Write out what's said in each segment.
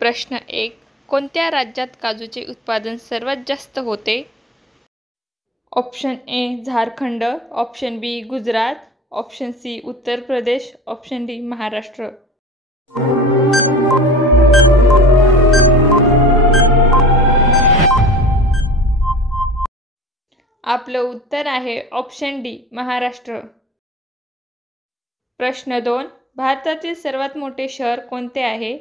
प्रश्न 1. कोणत्या राज्यात काजूचे उत्पादन सर्वात जास्त होते? Option A Jharkhand, option B Gujarat, option C Uttar Pradesh, option D Maharashtra. आपलं उत्तर आहे ऑप्शन डी महाराष्ट्र. प्रश्न 2. भारतातील सर्वात मोठे शहर कोणते आहे?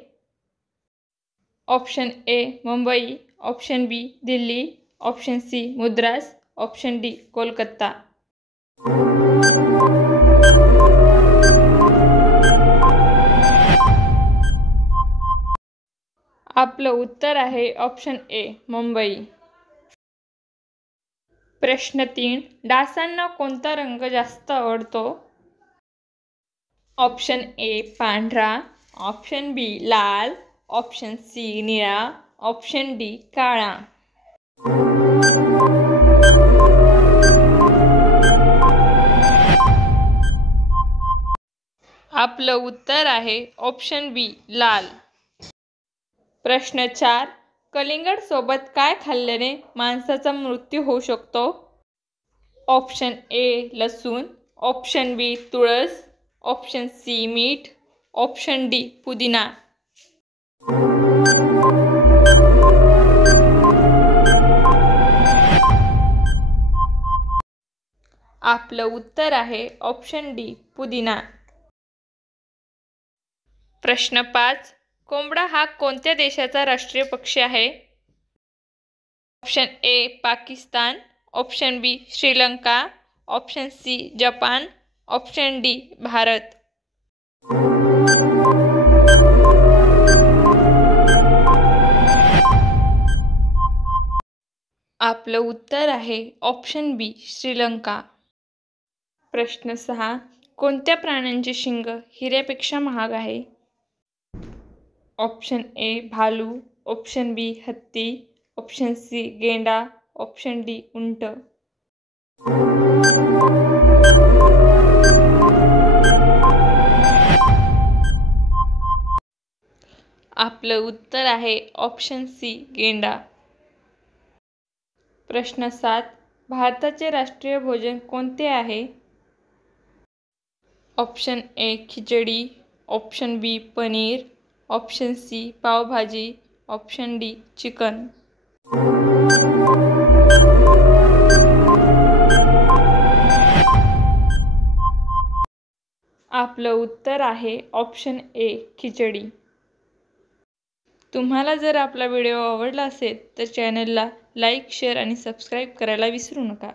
Option A Mumbai, option B Delhi, option C Madras, option D Kolkata. आपलं उत्तर आहे ऑप्शन ए मुंबई. प्रश्न 3. डासांना कोणता रंग जास्त आवडतो? ऑप्शन ए पांढरा, ऑप्शन बी लाल, ऑप्शन सी निळा, ऑप्शन डी काळा. आपलं उत्तर आहे ऑप्शन बी लाल. प्रश्न 4. कलिंगड सोबत काय खाल्ल्याने माणसाचा मृत्यू होऊ शकतो? ऑप्शन ए लसूण, ऑप्शन बी तुळस, ऑप्शन सी मीठ, ऑप्शन डी पुदिना. आपलं उत्तर आहे ऑप्शन डी पुदिना. प्रश्न 5. कोंबडा हा कोणत्या देशाचा राष्ट्रीय पक्षी आहे? Option A Pakistan, option B Sri Lanka, option C Japan, option D Bharat. आपलं उत्तर आहे ऑप्शन बी श्रीलंका. प्रश्न 6. कोणत्या प्राण्यांचे शिंग हिऱ्यापेक्षा महाग आहे? ऑप्शन ए भालू, ऑप्शन बी हत्ती, ऑप्शन सी गेंडा, ऑप्शन डी उंट. आपलं उत्तर आहे ऑप्शन सी गेंडा. प्रश्न 7. भारताचे राष्ट्रीय भोजन कोणते आहे? Option A khichdi, option B paneer, option C pav bhaji, option D chicken. आपलं उत्तर आहे ऑप्शन ए खिचडी. तुम्हाला जर आपला व्हिडिओ आवडला असेल तर चॅनलला लाईक, शेअर आणि सबस्क्राईब करायला विसरू नका.